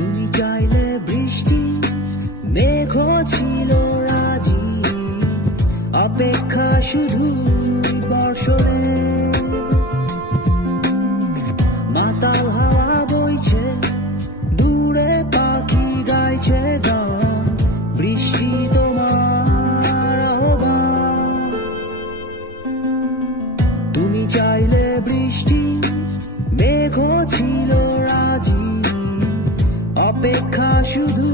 তুমি চাইলে বৃষ্টি, মেঘ ছিল রাজি, অপেক্ষা শুধু বর্ষণে। মাতাল হাওয়া বইছে, দূরে পাখি গাইছে গান, বৃষ্টি তোমার আহ্বান। তুমি চাইলে বৃষ্টি, মেঘ ছিল রাজি, অপেক্ষা শুধু